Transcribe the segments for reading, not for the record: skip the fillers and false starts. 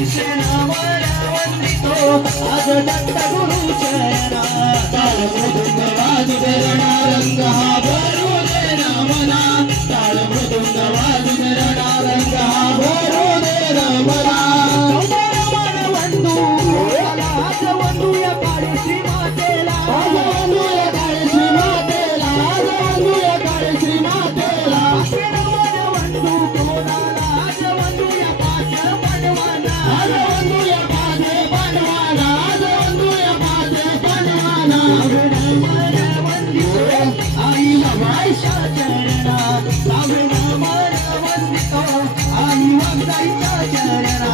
शिष्यनामाला वंदितो आज दत्त गुरु चरणा ताळ मृदुंग वाजूदे रणरंग हा भरू दे ना मना ताळ मृदुंग वाजूदे रणरंग हा भरू दे ना मना वंदू आज वंदू या काळी श्री मातेला आज वंदू या काळी श्री मातेला आज वंदू या काळी श्री मातेला वंदू कोणाला आज वंदू या पाच बनवाना आज वंदू या पाच बनवाना आज वंदू या पाच बनवाना मला वंदितो आई हवाईच्या चरणा सावना मला वंदितो आई वंदाईच्या चरणा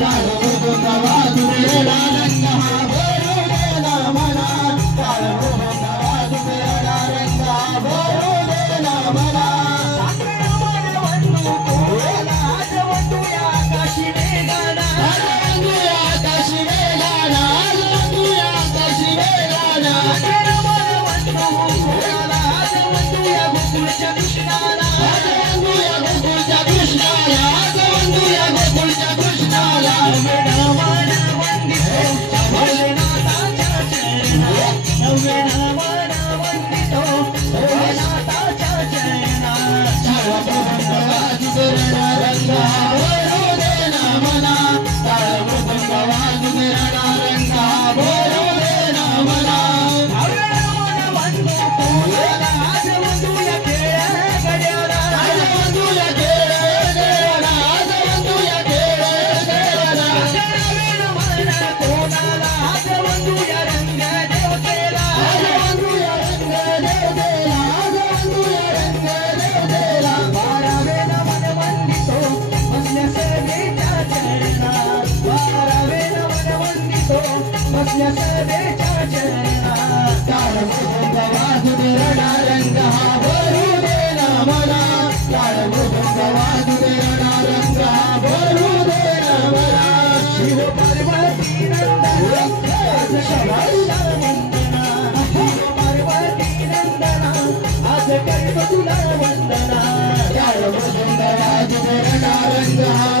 ताळ मृदुंग वाजूदे रणरंग हा भरू दे ना मना ताळ मृदुंग वाजूदे रणरंग हा भरू दे ना मना आज वंदू या आकाशी वेगाना आज वंदू या आकाशी वेगाना आज वंदू या आकाशी वेगाना आज वंदू या गोकुळच्या कृष्णाला आज वंदू या गोकुळच्या कृष्णाला आज वंदू या गोकुळच्या कृष्णाला नामाला वंदितो भोलेनाथाच्या चरणा नव्हे नामाला वंदितो भोलेनाथाच्या चरणा ताळ मृदुंग वाजूदे रणरंग हा भरू दे ना मना ताळ मृदुंग वाजूदे रणरंग हा भरू दे ना मना आज वंदू या खेळ गड्याला आज वंदू या खेळ गड्याला आज वंदू या खेळ गड्याला मला कोणाला आज वंदू या रंग देवतेला आज वंदू या रंग देवतेला आज वंदू या रंग देवतेला बारावे नमन वंदितो बसल्या सदेच्या चरणा बारावे नमन वंदितो बसल्या सदेच्या चरणा ताळ मृदुंग वाजूदे रणरंग हा भरू दे ना मना ताळ मृदुंग वाजूदे रणरंग हा भरू दे ना मना शिव पार्वती नंदना आज शवाईला वंदना शिव पार्वती नंदना आज करतो तुला वंदना ताळ मृदुंग वाजूदे रणरंग हा